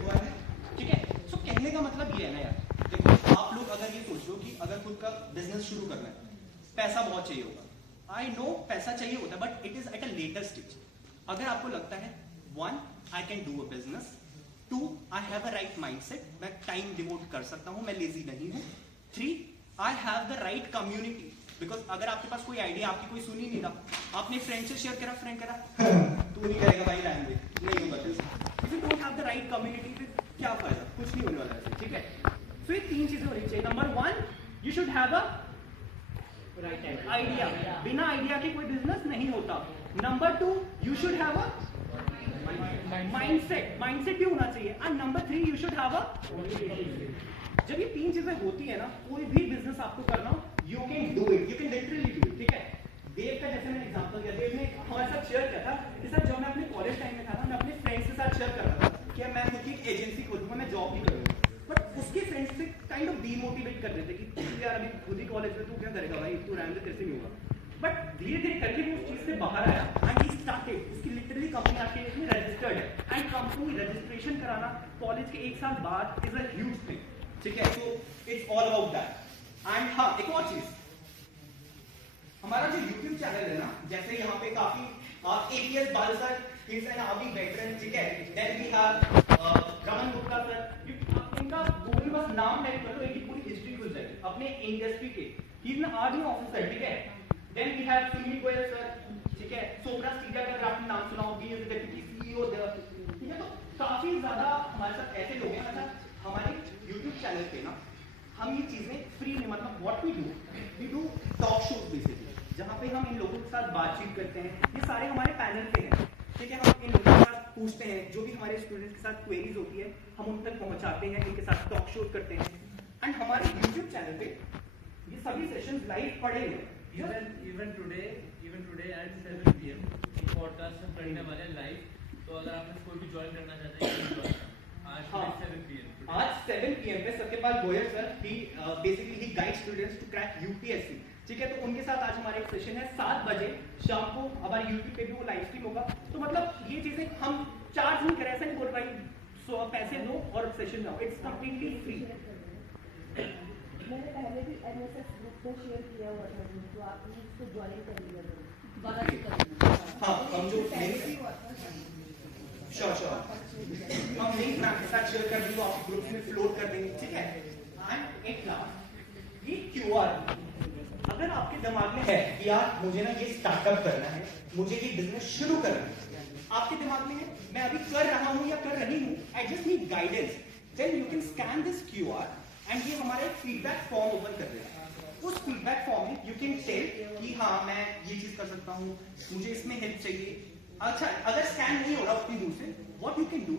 हुआ है, ठीक है। सो कहने का मतलब ये है ना यार, देखो आप लोग अगर ये सोच लो कि अगर खुद का बिजनेस शुरू करना है, पैसा बहुत चाहिए होगा, आई नो पैसा चाहिए होता है, but it is at a later stage. अगर आपको लगता है 1 I can do a business, 2 I have a right mindset, मैं टाइम डिवोट कर सकता हूं, मैं लेजी नहीं हूं, 3 I have the right community, because अगर आपके पास कोई आइडिया, आपकी कोई सुनी नहीं रहा, आपने फ्रेंड से शेयर करा, फ्रेंड करा तू नहीं करेगा भाई, लैंग्वेज नहीं होगा तेरे से। If you don't have the right community, फिर क्या फायदा, कुछ नहीं होने वाला है, ठीक है। सो ये 3 चीजें होनी चाहिए। Number 1 you should have a right idea, बिना आइडिया के कोई बिजनेस नहीं होता। Number 2 you should have a mindset भी होना चाहिए। And number 3 you should have a, जब ये 3 चीजें होती है ना, कोई भी बिजनेस आपको करना हो, you can do it, you can literally do it, ठीक है। देव का जैसे मैंने एग्जांपल दिया, देव ने हमारे साथ शेयर किया था कि सर जब मैं अपने कॉलेज टाइम में था ना, मैं अपने फ्रेंड्स के साथ शेयर कर रहा था कि मैं खुद की एजेंसी खोलूंगा, मैं जॉब नहीं करूंगा, बट उसके फ्रेंड्स से काइंड ऑफ डीमोटिवेट कर देते कि यार अभी खुद ही कॉलेज में तू क्या करेगा भाई, तू रहने दे, तेरे से नहीं होगा। बट धीरे धीरे करके वो उस चीज से बाहर आया एंड ही स्टार्टेड, उसकी लिटरली कंपनी आके इसमें रजिस्टर्ड है, एंड कंपनी रजिस्ट्रेशन कराना कॉलेज के 1 साल बाद इज अ ह्यूज थिंग, ठीक है। So it's all about that. And हाँ, एक और चीज, हमारा जो YouTube चैनल है ना, जैसे यहाँ पे काफी APS Bal sir, is an army veteran, ठीक है। Then we have Raman Gupta sir, इनका गूगल बस नाम टाइप कर लो, एक पूरी हिस्ट्री खुल जाएगी अपने इंडस्ट्री के। He is an army officer, ठीक है। Then we have Sunil Goyal sir, ठीक है। सोब्रा स्टीडिया का अगर आपने नाम सुना हो, he is deputy CEO there, ठीक है। तो काफी ज्यादा हमारे साथ ऐसे लोग हैं। मतलब हमारे YouTube चैनल पे ना हम ये चीजें फ्री में, मतलब what we do talk shows basically, जहाँ पे हम इन लोगों के साथ बातचीत करते हैं। ये सारे हमारे पैनल पे हैं, ठीक है। हम इन लोगों के साथ पूछते हैं, जो भी हमारे स्टूडेंट्स के साथ क्वेरीज होती है हम उन तक पहुंचाते हैं, इनके साथ टॉक शोज करते हैं। एंड हमारे YouTube चैनल पे ये सभी सेशंस लाइव पड़े हुए हैं। Even today at 7 PM podcast हम करने वाले लाइव, तो अगर आप कोई भी ज्वाइन करना चाहते हैं आज 7 PM आज 7 PM पे Satyapal Goyal sir, he basically he guide students to crack UPSC, ठीक है। तो उनके साथ आज हमारा एक सेशन है 7 बजे शाम को, हमारे YouTube पे भी वो लाइव स्ट्रीम होगा। तो मतलब ये चीजें हम चार्ज नहीं कर, ऐसा नहीं बोल रहा, पैसे दो और सेशन जाओ, इट्स कंप्लीटली फ्री। मैंने पहले भी NSS ग्रुप में शेयर किया हुआ था, तो आपने इसको ज्वाइन कर लिया जरूर। हाँ, हम जो श्योर हम लिंक मैम के साथ शेयर कर देंगे, आप ग्रुप में फ्लोट कर देंगे, ठीक है। एंड एट लास्ट ये QR, अगर आपके दिमाग में है कि यार मुझे ना ये स्टार्टअप करना है, मुझे ये बिजनेस शुरू करना है, आपके दिमाग में है मैं अभी कर रहा हूं या कर रही हूं, I just need guidance, then you can scan this QR and ये हमारा एक फीडबैक फॉर्म ओपन कर देगा। उस फीडबैक फॉर्म में यू कैन टेल कि हाँ मैं ये चीज कर सकता हूँ, मुझे इसमें हेल्प चाहिए। अच्छा, अगर स्कैन नहीं हो रहा उतनी दूर से, what you can do,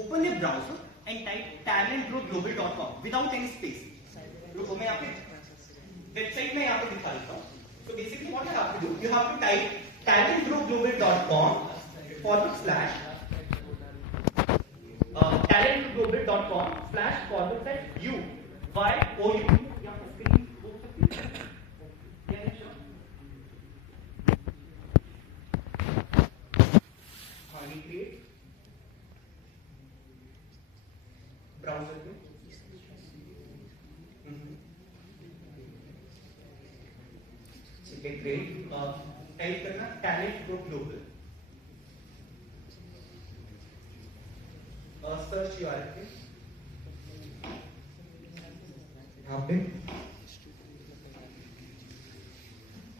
open A browser and type talentgrowglobal.com without any space. रुको मैं यहाँ पे वेबसाइट में यहाँ पे दिखा देता हूँ। तो basically what you have to do, you have to type talentgrowglobal.com/talentgrowglobal.com//UYOU। यहाँ पर स्क्रीन बोल सकती है, क्रिएट ब्राउजर पे ग्रेट टाइप करना talent grow global, search URL पे यहाँ पे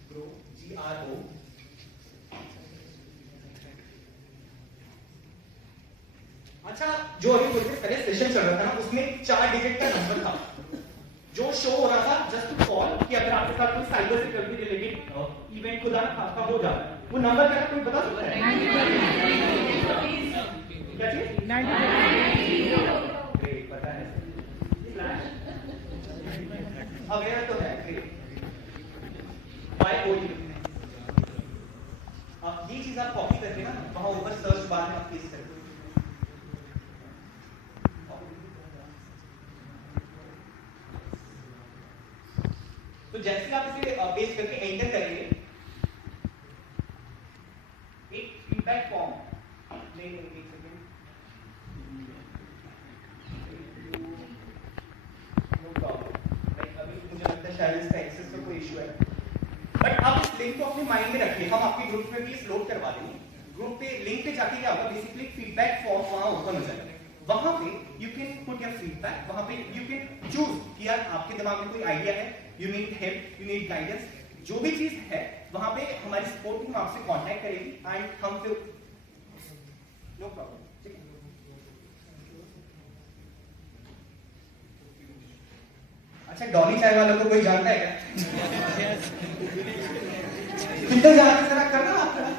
ग्रो GRO। अच्छा, जो अभी थोड़ी देर पहले सेशन चल रहा था ना, उसमें 4 डिजिट का नंबर था जो शो हो रहा था जस्ट टू कॉल, कि अगर आपके साथ कोई साइबर सिक्योरिटी रिलेटेड इवेंट खुदा ना आपका हो जाता है। वो नंबर क्या था, कोई बता सकता है? क्या चाहिए? 90 ग्रेट, पता है स्लैश अवेयर तो है। ग्रेट, वाई ओडी ये चीज आप कॉपी करके ना वहां ऊपर सर्च बार में आप पेस्ट करें। तो जैसे आप इसे पेस्ट करके एंटर करेंगे एक फीडबैक फॉर्म, नहीं एक सेकंड, नो प्रॉब्लम, अभी मुझे लगता है शायद इसका एक्सेस का कोई इशू है, बट आप इस लिंक को अपने माइंड में रखिए, हम आपके ग्रुप में भी लोड करवा देंगे। ग्रुप पे लिंक पे जाके क्या होगा, बेसिकली फीडबैक फॉर्म वहां ओपन हो जाएगा, वहां पे you can put your feedback, वहां पे यू कैन चूज कि यार आपके दिमाग में कोई आइडिया है, you need help, you need guidance, जो भी चीज है वहां पे हमारी सपोर्ट टीम आपसे कांटेक्ट करेगी एंड हम फिर नो प्रॉब्लम। ठीक है, अच्छा डॉली चाय वालों को कोई जानता है क्या? कितने जानते जरा करना आप थोड़ा,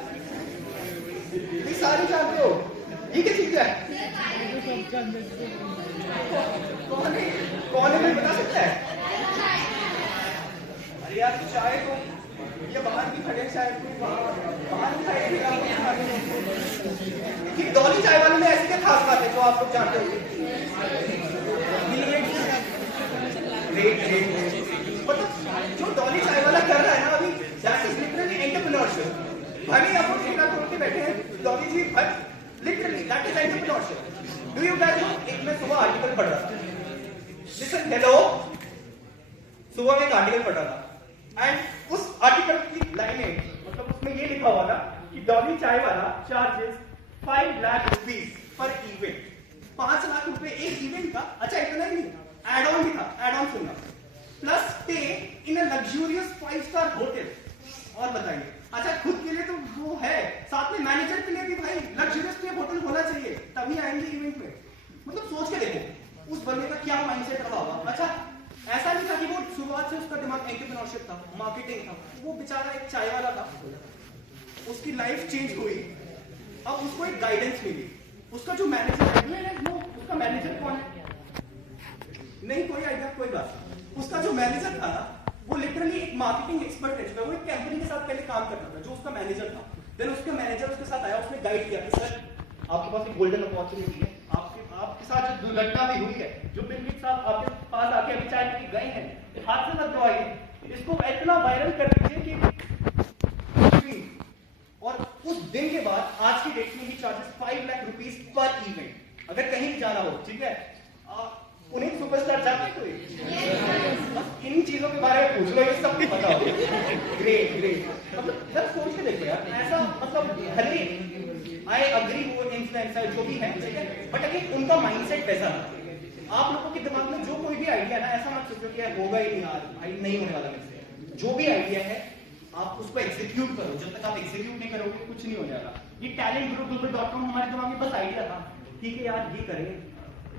ये सारे जानते हो, ये क्या चीज है? कौन है कोई बता सकता है? अरे यार चाय तो ये बाहर की खड़े चाय कोई बाहर की खाएगी कि डॉली चाय वाले में ऐसी क्या खास बात है जो आप लोग जानते हो? मतलब जो डॉली चाय वाला कर रहा है ना अभी, दैट इज लिटरली एंटरप्रेन्योरशिप। भले आप लोग ठेका खोल के बैठे हैं Dolly ji, but literally that is entrepreneurship. Do you guys know, एक मैं सुबह आर्टिकल पढ़ रहा था, लिसन हेलो, सुबह में एक आर्टिकल पढ़ रहा था एंड उस आर्टिकल की लाइनें, मतलब उसमें ये लिखा हुआ था कि डॉली चाय वाला चार्जेस 5 लाख रुपीस पर इवेंट, 5 लाख रुपए एक इवेंट का। अच्छा इतना ही नहीं, एड ऑन भी था, एड ऑन सुनना, plus stay in a luxurious five-star hotel. और बताइए, अच्छा खुद के लिए तो वो है, साथ में मैनेजर के लिए भी भाई लग्जूरियस होटल होना चाहिए, तभी आएंगे इवेंट में। मतलब सोच के देखो उस बंदे का क्या माइंडसेट रहा होगा। अच्छा ऐसा नहीं था कि वो शुरुआत से उसका दिमाग एंटरप्रेन्योरशिप था, मार्केटिंग था, वो बेचारा एक चाय वाला था, उसकी लाइफ चेंज हुई, अब उसको एक गाइडेंस मिली, उसका जो मैनेजर है वो, उसका मैनेजर कौन है? नहीं कोई आइडिया, कोई बात। उसका जो मैनेजर था ना वो लिटरली एक मार्केटिंग एक्सपर्ट है, वो एक कंपनी के साथ पहले काम करता था, जो उसका मैनेजर था। देन उसका मैनेजर उसके साथ आया, उसने गाइड किया कि सर आपके पास एक गोल्डन अपॉर्चुनिटी है, आपके साथ जो दुर्घटना भी हुई है, जो बिल गेट्स साहब आपके पास आके अभी चाय पी गए हैं, हाथ से मत दबाइए, इसको इतना वायरल कर दीजिए कि, और उस दिन के बाद आज की डेट में ही चार्जेस 5 लाख रुपीस पर इवेंट, अगर कहीं भी जाना हो। ठीक है, उन्हें सुपरस्टार जाते कोई बस इन चीजों के बारे में पूछ लो, ये सब पता हो। ग्रेट ग्रेट, मतलब जरा सोच के देखो यार, ऐसा मतलब भले आई अग्री वो इन्फ्लुएंसर जो भी है, ठीक है, बट अगेन उनका माइंडसेट वैसा था। आप लोगों के दिमाग में जो कोई भी आइडिया ना, ऐसा मत सोचो कि यार होगा ही नहीं यार, नहीं होने वाला मेरे से। जो भी आइडिया है आप उसको एग्जीक्यूट करो, जब तक आप एग्जीक्यूट नहीं करोगे कुछ नहीं हो जाएगा। ये talentgroup.com हमारे दिमाग में बस आइडिया था, ठीक है यार ये करेंगे,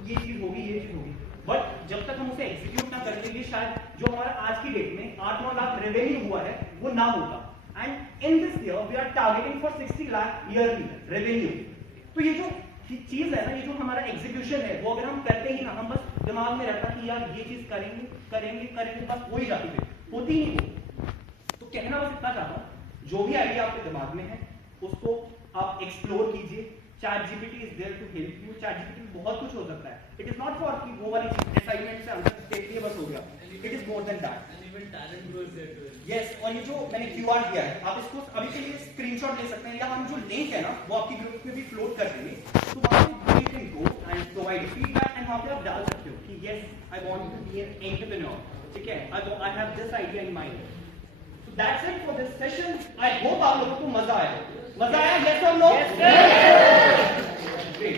ये चीज होगी, ये चीज होगी, बट जब तक हम उसे एग्जीक्यूट ना करेंगे, ये शायद जो हमारा आज की डेट में 8-9 लाख रेवेन्यू हुआ है वो ना होगा। And in this year we are targeting for 60 lakh yearly revenue. तो ये जो चीज है ना, ये जो हमारा एग्जीक्यूशन है, वो अगर हम करते ही ना, हम बस दिमाग में रहता कि यार ये चीज करेंगे करेंगे करेंगे, बस हो ही जाती है, होती ही नहीं। तो कहना बस इतना चाहता हूं, जो भी आइडिया आपके दिमाग में है उसको आप एक्सप्लोर कीजिए। ChatGPT is there to help you। ChatGPT में बहुत कुछ हो सकता है। It is not for कि वो वाली असाइनमेंट से आंसर देख लिए बस हो गया। It is more than that। Yes, और ये जो मैंने QR दिया है, आप इसको अभी के लिए स्क्रीनशॉट ले सकते हैं, या हम जो लिंक है ना वो आपकी ग्रुप में भी फ्लोट कर देंगे, तो वहाँ पे you can go and provide feedback and वहाँ पे आप डाल सकते हो कि yes I want to be an entrepreneur, ठीक है, I have this idea in mind। So that's it for this session। I hope आप लोगों को मजा आया। मजा आया? Yes or no? Great।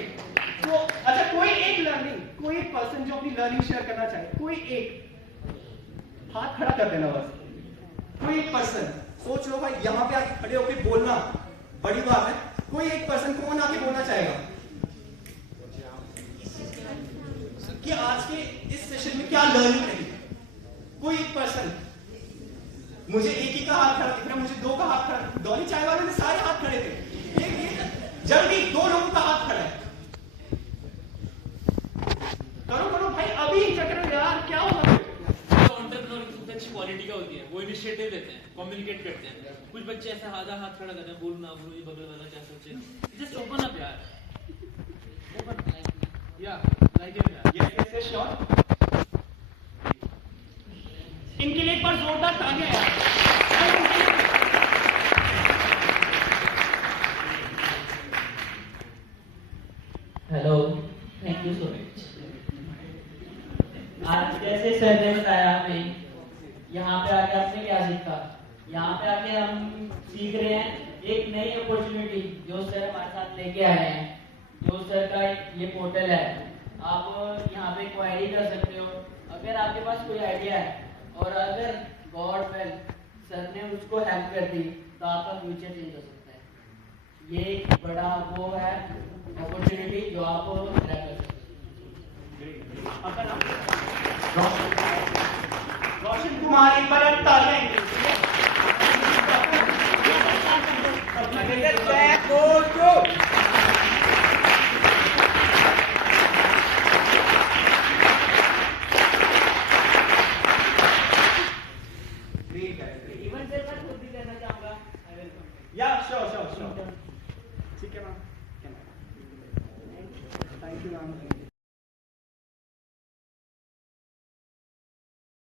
तो अच्छा कोई एक लर्निंग, कोई एक पर्सन जो अपनी लर्निंग शेयर करना चाहे, कोई एक हाथ खड़ा कर देना बस। कोई एक पर्सन, सोच लो भाई यहाँ पे आके खड़े होके बोलना बड़ी बात है। कोई एक पर्सन कौन आके बोलना चाहेगा कि आज के इस सेशन में क्या लर्निंग रही? कोई एक पर्सन, मुझे एक ही का हाथ खड़ा दिख रहा, मुझे 2 का हाथ खड़ा, डॉली चाय वालों ने सारे हाथ खड़े थे, जल्दी 2 लोगों का हाथ खड़ा है। अच्छी क्वालिटी का होती है, वो इनिशिएटिव लेते हैं, कम्युनिकेट करते हैं। कुछ बच्चे ऐसा आधा हाथ खड़ा करते हैं, बोलो ना बोलो, ये बगल वाला क्या सोचे, जस्ट ओपन अप यार, ओपन या लाइक इट यार। Yes sure. इनके लिए एक बार जोरदार तालियां यार। Hello, thank you so much. आज जैसे सर ने बताया हमें, यहाँ पे आके आपने क्या सीखा? यहाँ पे आके हम सीख रहे हैं एक नई अपॉर्चुनिटी जो सर हमारे साथ लेके आए हैं। जो सर का ये पोर्टल है, आप यहाँ पे क्वायरी कर सकते हो। अगर आपके पास कोई आइडिया है और अगर गॉड वेल सर ने उसको हेल्प कर दी तो आपका फ्यूचर चेंज हो सकता है। ये एक बड़ा वो है अपॉर्चुनिटी जो आप ग्रैब कर सकते हैं। आपका नाम? रोशन कुमार, एक बार तालियां इनके लिए। इवन सर मैं खुद भी करना चाहूँगा। या श्योर। ठीक है मैम। Thank you ma'am.